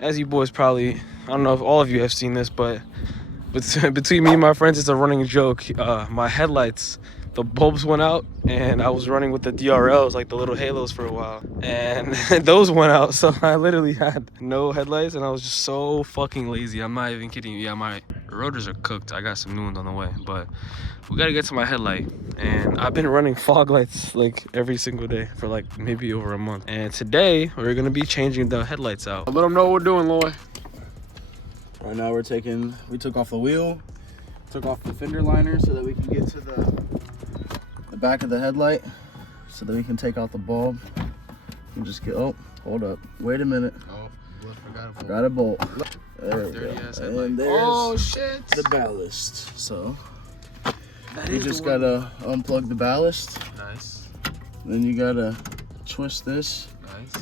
As you boys probably, I don't know if all of you have seen this, but between me and my friends, it's a running joke. My headlights, the bulbs went out, and I was running with the DRLs, like the little halos, for a while, and those went out. So I literally had no headlights, and I was just so fucking lazy. I'm not even kidding you. Yeah, my rotors are cooked. I got some new ones on the way, but we gotta get to my headlight. And I've been running fog lights like every single day for like maybe over a month. And today we're gonna be changing the headlights out. Let them know what we're doing, Loy. Right now we took off the wheel, took off the fender liner so that we can get to the back of the headlight, so that we can take out the bulb. And just get, oh, hold up, wait a minute. Oh, forgot a bolt. There we go. And there's oh shit, the ballast. So you just gotta unplug the ballast. Nice. Then you gotta twist this Nice.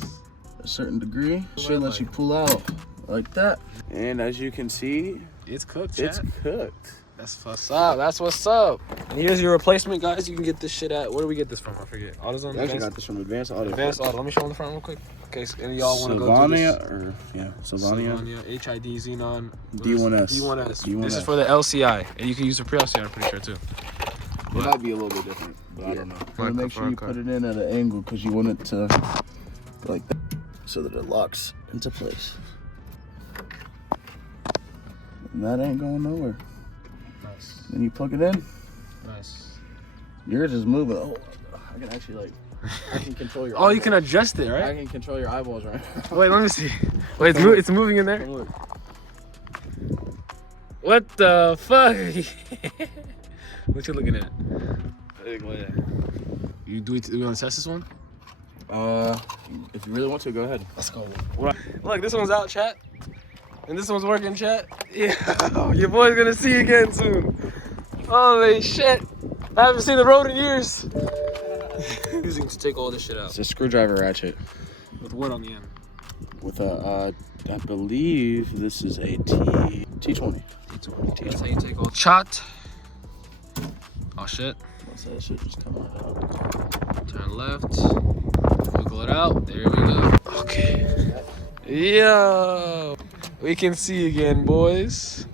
a certain degree. Should let you pull out like that. And as you can see, It's cooked, it's chat. cooked. That's what's up. That's what's up. And here's your replacement, guys. You can get this shit at, where do we get this from? I forget. AutoZone? I actually got this from Advanced Auto. Advanced Auto. Let me show them the front real quick. Okay, so any of y'all want to go do Sylvania, this? or yeah, Sylvania. HID Xenon. D1S. D1S. D1S. This is for the LCI. And you can use the pre-LCI, I'm pretty sure, too. It might be a little bit different, but I don't know. Like, Make sure you put it in at an angle because you want it to like that, so that it locks into place. And that ain't going nowhere. Nice. Then you plug it in. Nice. Yours is moving. Oh, I can actually like, I can control your. Oh, you eyeballs. can adjust it, I right? can control your eyeballs, right? Wait, let me see. Wait, it's moving in there? Come look. What the fuck? What you looking at? You want to test this one? If you really want to, go ahead. Let's go. Look, this one's out, chat. And this one's working, chat. Yeah, your boy's gonna see you again soon. Holy shit. I haven't seen the road in years. Using to take all this shit out. It's a screwdriver ratchet. With what on the end? With a, I believe this is a T20. That's how you take all shot. Oh shit. What's that shit just come out? Turn left. Wiggle it out. There we go. Okay. Yo. We can see again, boys.